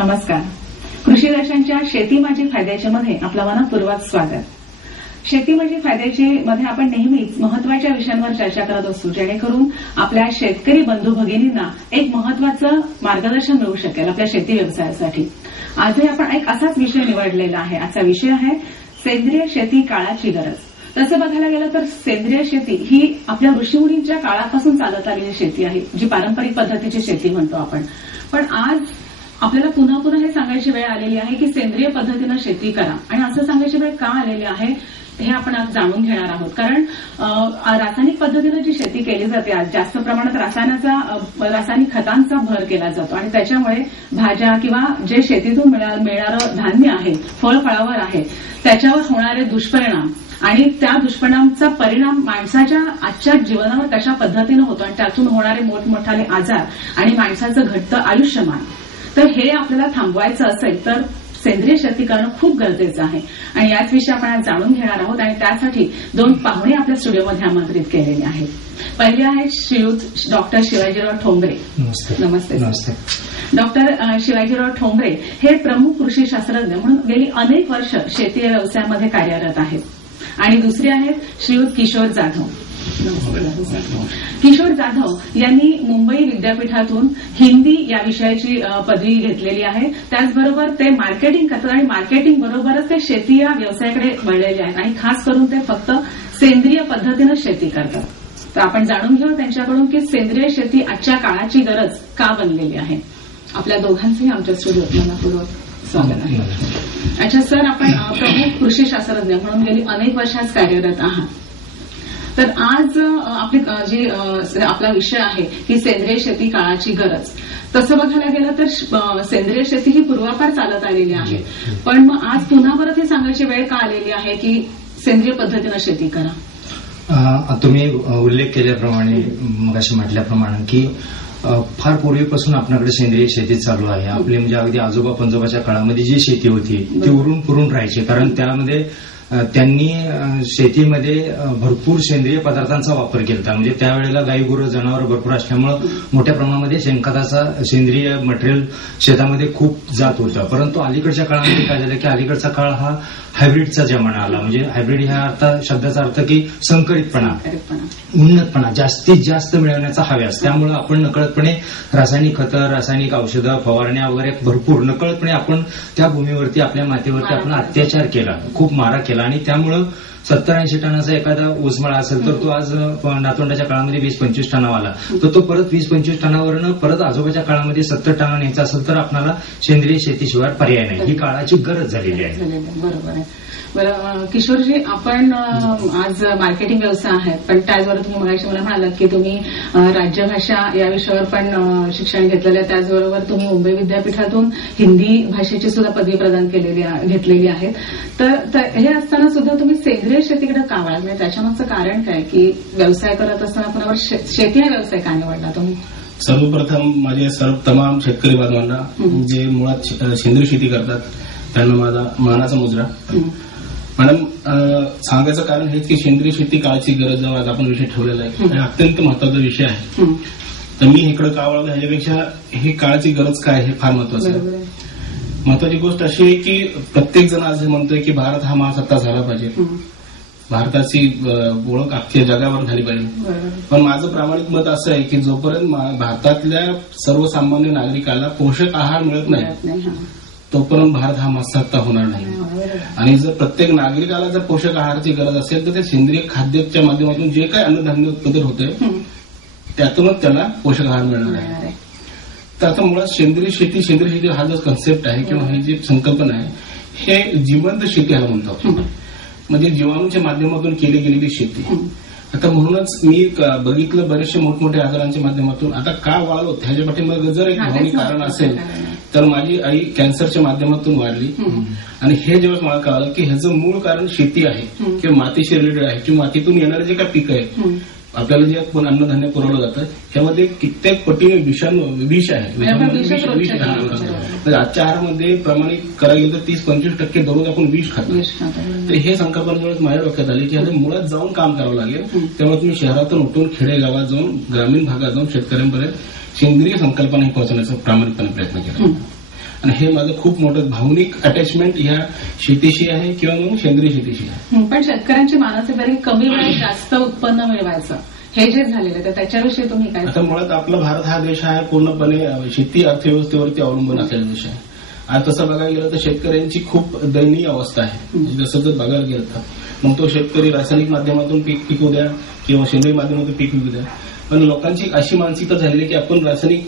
नमस्कार. कृषी दर्शनच्या शेती माझी फायद्याचे मध्ये आपलं मनपूर्वक स्वागत. शेती माझी फायद्याचे मध्ये आपण नेहमीच महत्वाच्या विषयांवर चर्चा करत असतो, जेणेकरून आपल्या शेतकरी बंधू भगिनींना एक महत्वाचं मार्गदर्शन मिळू शकेल आपल्या शेती व्यवसायासाठी. आजही आपण एक असाच विषय निवडलेला आहे. आजचा विषय आहे सेंद्रिय शेती काळाची गरज. तसं बघायला गेलं तर सेंद्रिय शेती ही आपल्या ऋषीमुनींच्या काळापासून चालत आलेली शेती आहे, जी पारंपरिक पद्धतीची शेती म्हणतो आपण. पण आज आपल्याला पुन्हा पुन्हा हे सांगायची वेळ आलेली आहे की सेंद्रिय पद्धतीनं शेती करा. आणि असं सांगायची वेळ का आलेली आहे हे आपण आज जाणून घेणार आहोत. कारण रासायनिक पद्धतीनं जी शेती केली जाते आज जास्त प्रमाणात रासायनिक खतांचा भर केला जातो आणि त्याच्यामुळे भाज्या किंवा जे शेतीतून मिळणारं धान्य आहे, फळफळावर आहे, त्याच्यावर होणारे दुष्परिणाम आणि त्या दुष्परिणामाचा परिणाम माणसाच्या आजच्या जीवनावर कशा पद्धतीनं होतो आणि त्यातून होणारे मोठमोठाले आजार आणि माणसाचं घट्ट आयुष्यमान, तर हे आपल्याला थांबवायचं असेल तर सेंद्रिय शेती करणं खूप गरजेचं आहे. आणि याच विषयी आपण आज जाणून घेणार आहोत आणि त्यासाठी दोन पाहुणे आपल्या स्टुडिओमध्ये आमंत्रित केलेले आहेत. पहिले आहेत श्रीयुत डॉक्टर शिवाजीराव ठोंबरे. नमस्ते. डॉक्टर शिवाजीराव ठोंबरे हे प्रमुख कृषी शास्त्रज्ञ म्हणून गेली अनेक वर्ष शेती व्यवसायामध्ये कार्यरत आहेत. आणि दुसरे आहेत श्रीयुत किशोर जाधव. किशोर जाधव यांनी मुंबई विद्यापीठातून हिंदी या विषयाची पदवी घेतलेली आहे. त्याचबरोबर ते मार्केटिंग करतात आणि मार्केटिंग बरोबरच ते शेती या व्यवसायाकडे वळलेले आहेत आणि खास करून ते फक्त सेंद्रिय पद्धतीनं शेती करतात. तर आपण जाणून घेऊ त्यांच्याकडून की सेंद्रिय शेती आजच्या काळाची गरज का बनलेली आहे. आपल्या दोघांचंही आमच्या स्टुडिओत मनपूर्वक स्वागत आहे. अच्छा सर, आपण प्रमुख कृषी शास्त्रज्ञ म्हणून गेली अनेक वर्षात कार्यरत आहात. तर आज आपला विषय आहे की सेंद्रिय शेती काळाची गरज. तसं बघायला गेलं तर सेंद्रिय शेती ही पूर्वापार चालत आलेली आहे. पण मग आज पुन्हा परत हे सांगायची वेळ का आलेली आहे की सेंद्रिय पद्धतीनं शेती करा. तुम्ही उल्लेख केल्याप्रमाणे मगाशी म्हटल्याप्रमाणे की फार पूर्वीपासून आपल्याकडे सेंद्रिय शेती चालू आहे. आपली म्हणजे अगदी आजोबा पंजोबाच्या काळामध्ये जी शेती होती ती उरून पुरून राहायची, कारण त्यामध्ये त्यांनी शेतीमध्ये भरपूर सेंद्रिय पदार्थांचा वापर केला. म्हणजे त्यावेळेला गाई गुरं जनावर भरपूर असल्यामुळे मोठ्या प्रमाणामध्ये शेणखताचा सेंद्रिय मटेरियल शेतामध्ये खूप जात होतं. परंतु अलीकडच्या काळामध्ये काय झालं की अलीकडचा काळ हा हायब्रिडचा जमाना आला. म्हणजे हायब्रिड ह्या शब्दाचा अर्थ की संकरितपणा, उन्नतपणा जास्तीत जास्त मिळवण्याचा हव्यास. त्यामुळे आपण नकळतपणे रासायनिक खतं, रासायनिक औषधं, फवारण्या वगैरे भरपूर नकळतपणे आपण त्या भूमीवरती, आपल्या मातीवरती आपण अत्याचार केला, खूप मारा केला. आणि त्यामुळं 70-80 टनाचा एखादा ऊसमळा असेल तर तो आज नातवंडाच्या काळामध्ये 20-25 टनावर आला, तर तो परत 20-25 टनावरनं परत आजोबाच्या काळामध्ये 70 टना न्यायचा असेल तर आपल्याला सेंद्रिय शेतीशिवाय पर्याय नाही. ही काळाची गरज झालेली आहे. बरोबर आहे. बरं किशोरजी, आपण आज मार्केटिंग व्यवसाय आहे, पण त्याचबरोबर तुम्ही मगाशी मला म्हणालात की तुम्ही राज्यभाषा या विषयावर पण शिक्षण घेतलेलं आहे. त्याचबरोबर तुम्ही मुंबई विद्यापीठातून हिंदी भाषेची सुद्धा पदवी प्रदान घेतलेली आहे. तर हे असताना सुद्धा तुम्ही सेंद्रिय शेतीकडे का वळाल, म्हणजे त्याच्यामागचं कारण काय की व्यवसाय करत असताना पुन्हा शेती हा व्यवसाय का निवडला तुम्ही? सर्वप्रथम माझे तमाम शेतकरी बांधवांना जे मुळात सेंद्रिय शेती करतात त्यांना माझा मानाचा मुजरा. मॅडम, सांगायचं कारण हेच की सेंद्रिय शेती काळाची गरज आज आपण विषय ठेवलेला आहे आणि अत्यंत महत्वाचा विषय आहे. तर मी इकडे का वळलो ह्याच्यापेक्षा हे काळाची गरज काय हे फार महत्वाचं आहे. महत्वाची गोष्ट अशी आहे की प्रत्येक जण आज म्हणतोय की भारत हा महासत्ता झाला पाहिजे, भारताची ओळख अख्ख्या जगावर झाली पाहिजे. पण माझं प्रामाणिक मत असं आहे की जोपर्यंत भारतातल्या सर्वसामान्य नागरिकाला पोषक आहार मिळत नाही तोपर्यंत भारत हा महासत्ता होणार नाही. आणि जर प्रत्येक नागरिकाला जर पोषक आहाराची गरज असेल तर ते सेंद्रिय खाद्याच्या माध्यमातून जे काही अन्नधान्य उत्पादन होतंय त्यातूनच त्याला पोषक आहार मिळणार आहे. तर आता मुळात सेंद्रिय शेती हा जो कन्सेप्ट आहे किंवा ही जी संकल्पना आहे हे जिवंत शेती ह्याला म्हणतात. म्हणजे जीवाणूच्या माध्यमातून केली गेलेली शेती. आता म्हणूनच मी बघितलं बरेचसे मोठमोठ्या आजारांच्या माध्यमातून आता का वाढलो ह्याच्या पाठीमागे जर एक भावनिक कारण असेल तर माझी आई कॅन्सरच्या माध्यमातून वाढली आणि हे जेव्हा मला कळालं की ह्याचं मूळ कारण शेती आहे किंवा मातीशी रिलेटेड आहे किंवा मातीतून येणारे जे काय पिकं आहे आपल्याला जे आपण अन्नधान्य पुरवलं जातं त्यामध्ये कित्येक पटीने विष आहे. आजच्या आहारामध्ये प्रमाणित करायला गेलं तर 30-25% दररोज आपण विष खातो. तर हे संकल्पना माझ्या डोक्यात आली की आता मुळात जाऊन काम करावं लागेल. त्यामुळे तुम्ही शहरातून उठून खेडेगावात जाऊन ग्रामीण भागात जाऊन शेतकऱ्यांपर्यंत सेंद्रिय संकल्पना पोहोचवण्याचा प्रामाणिकपणे प्रयत्न केला आणि हे माझं खूप मोठं भावनिक अटॅचमेंट ह्या शेतीशी आहे किंवा मग सेंद्रिय शेतीशी आहे. पण शेतकऱ्यांची मानसिकता कमी वेळात जास्त उत्पन्न मिळवायचं हे जे झालेलं तर त्याच्याविषयी तुम्ही काय? आता मुळात आपला भारत हा देश आहे पूर्णपणे शेती अर्थव्यवस्थेवरती अवलंबून असलेला देश आहे. आज तसं बघायला गेलं तर शेतकऱ्यांची खूप दयनीय अवस्था आहे. जसं जर बघायला गेलं तर मग तो शेतकरी रासायनिक माध्यमातून पीक पिकू द्या किंवा सेंद्रिय माध्यमातून पीक विकू द्या पण लोकांची अशी मानसिकता झालेली की आपण रासायनिक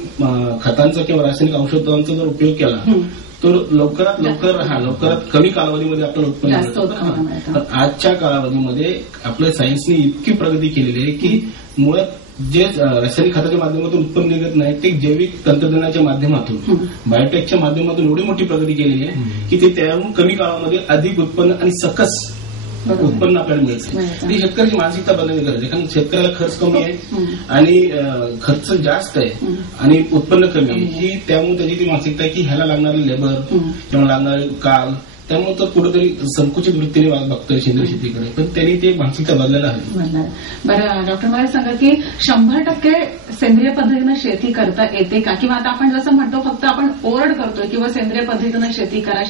खतांचा किंवा रासायनिक औषधांचा जर उपयोग केला तर लवकरात कमी कालावधीमध्ये आपलं उत्पन्न मिळतं. पण आजच्या कालावधीमध्ये आपल्या सायन्सने इतकी प्रगती केलेली आहे की मुळात जे रासायनिक खताच्या माध्यमातून उत्पन्न निघत नाही ते जैविक तंत्रज्ञानाच्या माध्यमातून बायोटेकच्या माध्यमातून एवढी मोठी प्रगती केलेली आहे की ते त्याहून कमी काळामध्ये अधिक उत्पन्न आणि सकस उत्पन्न आपल्याला मिळतं. ती शेतकऱ्याची मानसिकता बदलण्याची गरज आहे कारण शेतकऱ्याला खर्च कमी आहे आणि खर्च जास्त आहे आणि उत्पन्न कमी आहे ही त्यामुळे त्याची ती मानसिकता आहे की ह्याला लागणारे लेबर किंवा लागणारे काल त्यामुळे तो कुठेतरी संकुचित वृत्तीने बघतोय सेंद्रिय शेतीकडे पण त्यांनी ते मानसिकता बदलायला हवी. बरं डॉक्टर मला सांगा की 100% सेंद्रिय पद्धतीनं शेती करता येते का किंवा आता आपण जसं म्हणतो फक्त आपण ओरड करतोय किंवा सेंद्रिय पद्धतीनं शेती करा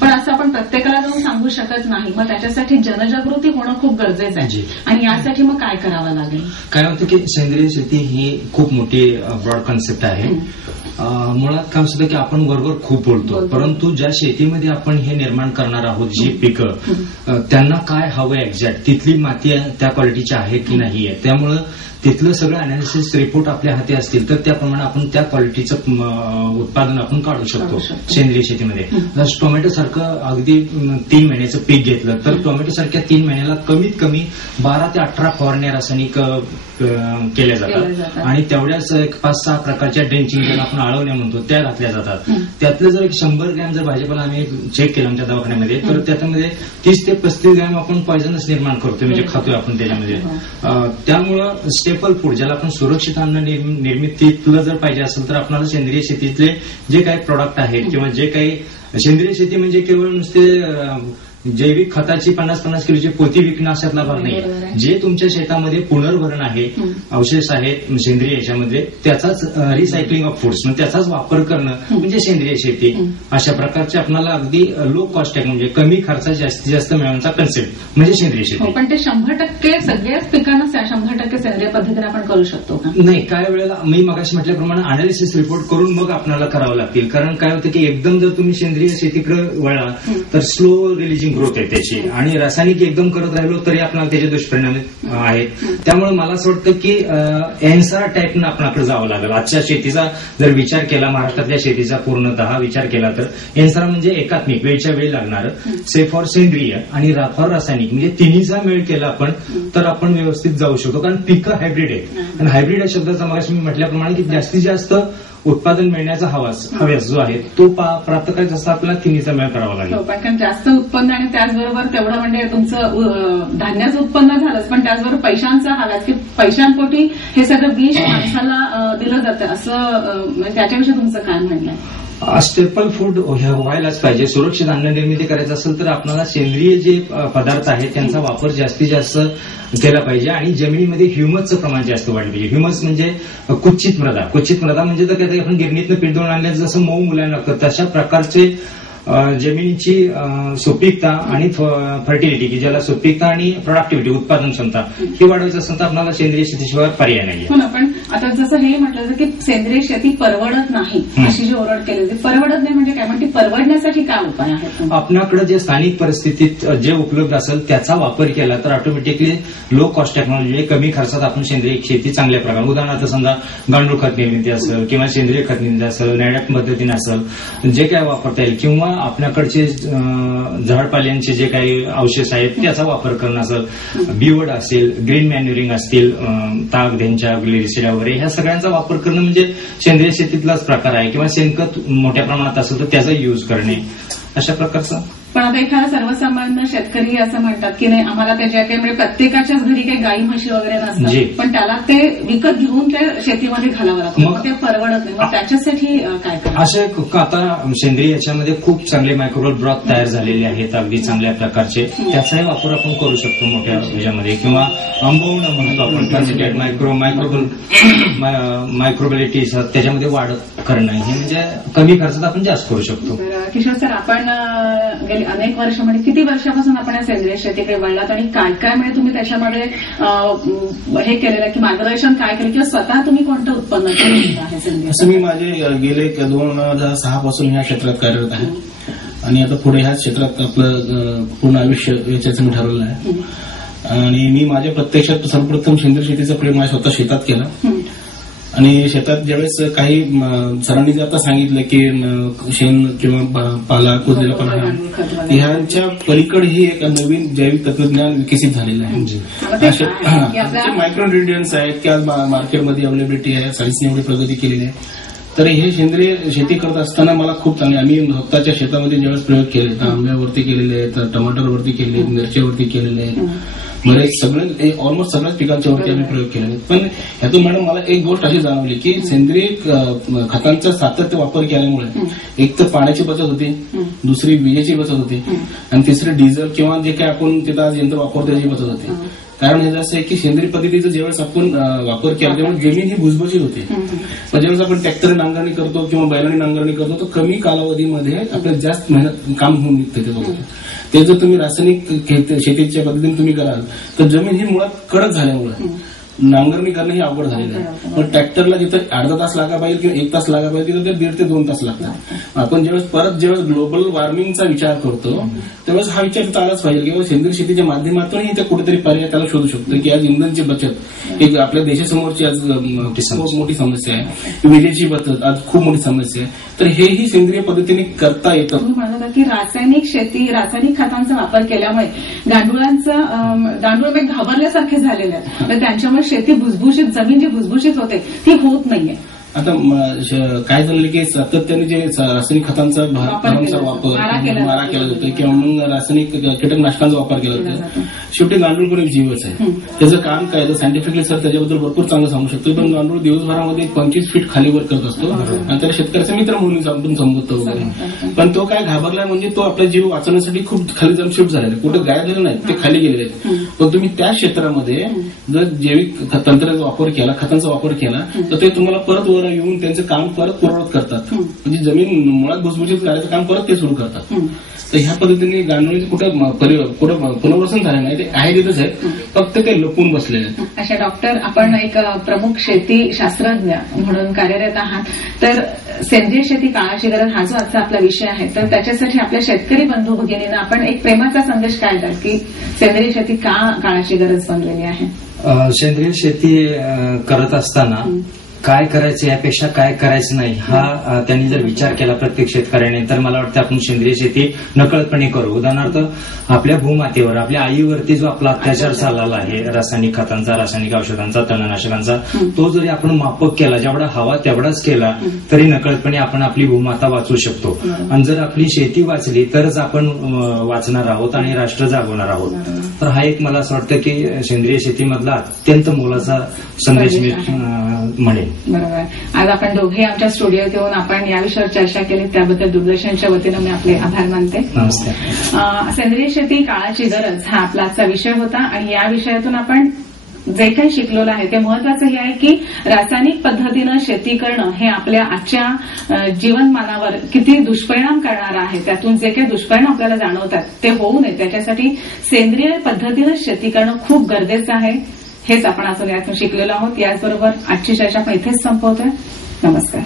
पण असं आपण प्रत्येकाला जाऊन सांगू शकत नाही. मग त्याच्यासाठी जनजागृती होणं खूप गरजेचं आहे आणि यासाठी मग काय करावं लागेल? काय होतं की सेंद्रिय शेती ही खूप मोठी ब्रॉड कन्सेप्ट आहे. मुळात काय असतं की आपण वरवर खूप बोलतो परंतु ज्या शेतीमध्ये आपण हे निर्माण करणार आहोत जी पिकं त्यांना काय हवं एक्झॅक्ट तिथली माती त्या क्वालिटीची आहे की नाही आहे त्यामुळं तिथलं सगळं अनालिसिस रिपोर्ट आपल्या हाती असतील तर त्याप्रमाणे आपण त्या क्वालिटीचं उत्पादन आपण काढू शकतो सेंद्रिय शेतीमध्ये. जसं टोमॅटो सारखं अगदी 3 महिन्याचं पीक घेतलं तर टोमॅटो सारख्या 3 महिन्याला कमीत कमी 12 ते 18 फवारण्या रासायनिक केल्या जातात आणि तेवढ्याच 5-6 प्रकारच्या ड्रेंचिंग ज्याला आपण आळवण्या म्हणतो त्या घातल्या जातात. त्यातलं जर 100 ग्रॅम जर भाजीपाला आम्ही चेक केलं आमच्या दवाखान्यामध्ये तर त्याच्यामध्ये 30 ते 35 ग्रॅम आपण पॉयझनस निर्माण करतोय म्हणजे खातोय आपण त्याच्यामध्ये. त्यामुळं स्टेपल फूड ज्याला आपण सुरक्षित अन्न निर्मितीतलं जर पाहिजे असेल तर आपल्याला सेंद्रिय शेतीतले जे काही प्रोडक्ट आहेत किंवा जे काही सेंद्रिय शेती म्हणजे केवळ नुसते जैविक खताची 50-50 किलोची पोती विकणं अशातला भाग नाही. जे तुमच्या शेतामध्ये पुनर्भरण आहे अवशेष आहेत सेंद्रिय याच्यामध्ये त्याचाच रिसायकलिंग ऑफ फूड्स म्हणजे त्याचाच वापर करणं म्हणजे सेंद्रिय शेती. अशा प्रकारचे आपल्याला अगदी लो कॉस्ट आहे म्हणजे कमी खर्चात जास्तीत जास्त मिळवण्याचा कन्सेप्ट म्हणजे सेंद्रिय शेती. पण ते 100% सगळ्याच पिकांना 100% सेंद्रिय पद्धतीने आपण करू शकतो का? नाही. काय वेळेला मी मगाशी म्हटल्याप्रमाणे अनालिसिस रिपोर्ट करून मग आपल्याला करावं लागतील कारण काय होतं की एकदम जर तुम्ही सेंद्रिय शेतीकडे वळला तर स्लो रिलीजिंग ग्रोथ आहे त्याची आणि रासायनिक एकदम करत राहिलो तरी आपल्याला त्याचे दुष्परिणाम आहेत. त्यामुळे मला असं वाटतं की एन्सार टाईपनं आपल्याकडे जावं लागेल. आजच्या शेतीचा जर विचार केला महाराष्ट्रातल्या शेतीचा पूर्णतः विचार केला तर एन्सार म्हणजे एकात्मिक वेळच्या वेळ लागणारं सेफ फॉर सेंद्रिय आणि फॉर रासायनिक म्हणजे तिन्हीचा मेळ केला आपण तर आपण व्यवस्थित जाऊ शकतो कारण पिकं हायब्रिड आहेत आणि हायब्रिड या शब्दाचा मगाशी मी म्हटल्याप्रमाणे की जास्तीत जास्त उत्पादन मिळण्याचा हव्यास जो आहे तो प्राप्त करायचा असता आपल्याला तिन्हीचा मेळ करावा लागेल. कारण जास्त उत्पन्न आणि त्याचबरोबर तेवढं म्हणजे तुमचं धान्याचं उत्पन्न झालंच पण त्याचबरोबर पैशांचा हव्यास की पैशांपोटी हे सगळं बीज माणसाला दिलं जातं असं त्याच्याविषयी तुमचं काय म्हणणं आहे? स्टेपल फूड व्हायलाच पाहिजे. सुरक्षित अन्न निर्मिती करायचं असेल तर आपल्याला सेंद्रिय जे पदार्थ आहेत त्यांचा वापर जास्तीत जास्त केला पाहिजे आणि जमिनीमध्ये ह्युमसचं प्रमाण जास्त वाढलं पाहिजे. ह्युमस म्हणजे कुच्चित मृदा म्हणजे तर आपण गिरणीतनं पीठ दळून आणल्याचं जसं मऊ मुलांना लागतं तशा प्रकारचे जमिनीची सुपीकता आणि फर्टिलिटी की ज्याला सुपीकता आणि प्रोडक्टिव्हिटी उत्पादन क्षमता ही वाढवायचं असेल तर आपल्याला सेंद्रिय शेतीशिवाय पर्याय नाही. पण आता जसं हे म्हटलं जातं की सेंद्रिय शेती परवडत नाही अशी जी ओरड केली होती, परवडत नाही म्हणजे काय, म्हणजे परवडण्यासाठी काय उपाय आहेत? आपल्याकडे जे स्थानिक परिस्थितीत जे उपलब्ध असेल त्याचा वापर केला तर ऑटोमॅटिकली लो कॉस्ट टेक्नॉलॉजी, कमी खर्चात आपण सेंद्रिय शेती चांगल्या प्रकारे, उदाहरणार्थ समजा गांडूळ खत निर्मिती असेल किंवा सेंद्रिय खत निर्मिती असेल, नॅडॅप पद्धतीने असेल, जे काय वापरता येईल किंवा आपल्याकडचे झाडपाल्यांचे जे काही अवशेष आहेत त्याचा वापर करणं असेल, बीवड असेल, ग्रीन मॅन्युरिंग असतील, ताग धेंच्या ग्लिसिडा वगैरे, ह्या सगळ्यांचा वापर करणं म्हणजे सेंद्रिय शेतीतलाच प्रकार आहे. किंवा शेणखत मोठ्या प्रमाणात असेल तर त्याचा यूज करणे, अशा प्रकारचं. पण आता एखादा सर्वसामान्य शेतकरी असं म्हणतात की नाही आम्हाला त्याच्या काही म्हणजे प्रत्येकाच्याच घरी काही गाई म्हशी वगैरे नसतात, पण त्याला ते विकत घेऊन ते शेतीमध्ये घालावं लागतं, मग ते परवडत नाही, मग त्याच्यासाठी काय करायचं? असे आता सेंद्रिय याच्यामध्ये खूप चांगले मायक्रोबल ब्रॉथ तयार झालेले आहेत अगदी चांगल्या प्रकारचे, त्याचाही वापर आपण करू शकतो मोठ्या ह्याच्यामध्ये. किंवा आंबवणं म्हणतो आपण, कन्सेंट्रेट मायक्रोबिलिटीज त्याच्यामध्ये वाढ करणं, हे म्हणजे कमी खर्चात आपण जास्त करू शकतो. किशोर सर, आपण गेली अनेक वर्ष म्हणजे किती वर्षापासून आपण या सेंद्रिय शेतीकडे वळलात आणि काय काय म्हणजे तुम्ही त्याच्यामध्ये हे केलेलं की मार्गदर्शन काय केलं किंवा स्वतः तुम्ही कोणतं उत्पन्न केलं आहे सेंद्रिय? असं मी माझे गेले 2006 पासून ह्या क्षेत्रात कार्यरत आहे आणि आता पुढे ह्या क्षेत्रात आपलं पूर्ण आयुष्य याच्याचं मी ठरवलं आहे. आणि मी माझ्या प्रत्यक्षात सर्वप्रथम सेंद्रिय शेतीचा प्रयोग माझ्या स्वतः शेतात केला. आणि शेतात ज्यावेळेस काही सरांनी जे आता सांगितलं की शेण किंवा पाला, कुजलेला पाला, ह्यांच्या पलीकडेही एक नवीन जैविक तंत्रज्ञान विकसित झालेलं आहे. असे मायक्रो इन्ग्रेडियंट्स आहेत की आज मार्केटमध्ये अवेलेबिलिटी आहे, सायन्सने एवढी प्रगती केलेली आहे. तर हे सेंद्रिय शेती करत असताना मला खूप चांगले, आम्ही स्वतःच्या शेतामध्ये ज्यावेळेस प्रयोग केले तर आंब्यावरती केलेले आहेत, टमाटरवरती केले आहेत, मिरच्यावरती केलेले आहेत, बरेच सगळे ऑलमोस्ट सगळ्याच पिकांच्यावरती आम्ही प्रयोग केले. पण ह्यातून मॅडम मला एक गोष्ट अशी जाणवली की सेंद्रिय खतांचा सातत्य वापर केल्यामुळे एक तर पाण्याची बचत होती, दुसरी विजेची बचत होती आणि तिसरी डिझेल किंवा जे काही आपण तिथं आज यंत्र वापरतो त्याची बचत होती. कारण हे असं आहे की सेंद्रिय पद्धतीचा ज्यावेळेस आपण वापर केला त्यामुळे जमीन ही भुसभुशीत होते. ज्यावेळेस आपण ट्रॅक्टरने नांगरणी करतो किंवा बैलांनी नांगरणी करतो तर कमी कालावधीमध्ये आपल्याला जास्त मेहनत काम होऊन निघते. ते जर तुम्ही रासायनिक शेतीच्या पद्धतीने तुम्ही कराल तर जमीन ही मुळात कडक झाल्यामुळे नांगरणी करणं ही अवघड झालेलं आहे. मग ट्रॅक्टरला जिथं अर्धा तास लागा पाहिजे किंवा 1 तास लागा पाहिजे तिथं 1.5 ते 2 तास लागतात. आपण जेव्हा ग्लोबल वॉर्मिंगचा विचार करतो त्यावेळेस हा विचार तिथं आलाच पाहिजे किंवा सेंद्रिय शेतीच्या माध्यमातूनही इथे कुठेतरी पर्याय त्याला शोधू शकतो की आज इंधनची बचत एक आपल्या देशासमोरची आज खूप मोठी समस्या आहे, विजेची बचत आज खूप मोठी समस्या आहे. तर हेही सेंद्रिय पद्धतीने करता येतं. तुम्ही म्हणता की रासायनिक शेती, रासायनिक खतांचा वापर केल्यामुळे गांडूळ घाबरल्यासारखे झालेले आहेत, तर त्यांच्यामुळे शेती भुसभुशीत, जमीन जी भुसभुशीत होते ती होत नाहीये. आता काय झालं की सातत्याने जे रासायनिक खतांचा वापर मारा केला जातो किंवा मग रासायनिक कीटकनाशकांचा वापर केला जातो. शेवटी गांडूळ पण एक जीवच आहे. त्याचं काम काय तर सायंटिफिकली सर त्याच्याबद्दल भरपूर चांगलं सांगू शकतो. पण गांडूळ दिवसभरामध्ये 25 फीट खालीवर करत असतो आणि त्याला शेतकऱ्याचा मित्र म्हणून आपण संबोधतो वगैरे. पण तो काय घाबरलाय म्हणजे तो आपला जीव वाचवण्यासाठी खूप खाली जाऊन शिफ्ट झालेला, कुठे गायब झाले नाही, ते खाली गेलेले आहेत. पण तुम्ही त्या क्षेत्रामध्ये जर जैविक तंत्राचा वापर केला, खतांचा वापर केला तर ते तुम्हाला परत येऊन त्यांचं काम परत पूर्ववत करतात. म्हणजे जमीन मुळात भुसभुशीत करायचं काम परत ते सुरू करतात. तर ह्या पद्धतीने गांडुळीचं कुठं पुनर्वसन झालं नाही, ते आहे तिथंच आहे, फक्त ते लपून बसलेले आहेत. अशा डॉक्टर, आपण एक प्रमुख शेती शास्त्रज्ञ म्हणून कार्यरत आहात, तर सेंद्रिय शेती काळाची गरज हा जो आजचा आपला विषय आहे, तर त्याच्यासाठी आपल्या शेतकरी बंधू भगिनींना आपण एक प्रेमाचा संदेश काय द्याल की सेंद्रिय शेती का काळाची गरज बनलेली आहे? सेंद्रिय शेती करत असताना काय करायचं यापेक्षा काय करायचं नाही हा त्यांनी जर विचार केला प्रत्येक शेतकऱ्याने, तर मला वाटतं आपण सेंद्रिय शेती नकळतपणे करू. उदाहरणार्थ आपल्या भूमातेवर, आपल्या आईवरती जो आपला अत्याचार चाललेला आहे रासायनिक खतांचा, रासायनिक औषधांचा, तणनाशकांचा, तो जरी आपण माफक केला, जेवढा हवा तेवढाच केला तरी नकळतपणे आपण आपली भूमाता वाचवू शकतो. आणि जर आपली शेती वाचली तरच आपण वाचणार आहोत आणि राष्ट्र जागवणार आहोत. तर हा एक मला असं वाटतं की सेंद्रिय शेतीमधला अत्यंत मोलाचा संदेश मी म्हणेन. बरोबर. आज आपण दोघे आमच्या स्टुडिओत येऊन आपण या विषयावर चर्चा केली, त्याबद्दल दूरदर्शनच्या वतीनं मी आपले आभार मानते. नमस्ते. सेंद्रिय शेती काळाची गरज हा आपला आजचा विषय होता आणि या विषयातून आपण जे काही शिकलेलं आहे ते महत्वाचं हे आहे की रासायनिक पद्धतीनं शेती करणं हे आपल्या आजच्या जीवनमानावर किती दुष्परिणाम करणार आहे. त्यातून जे काही दुष्परिणाम आपल्याला जाणवतात ते होऊ नये, त्याच्यासाठी सेंद्रिय पद्धतीनं शेती करणं खूप गरजेचं आहे. हेच आपण अजून यातून शिकलेलो आहोत. याचबरोबर आजची चर्चा आपण इथेच संपवतोय. नमस्कार.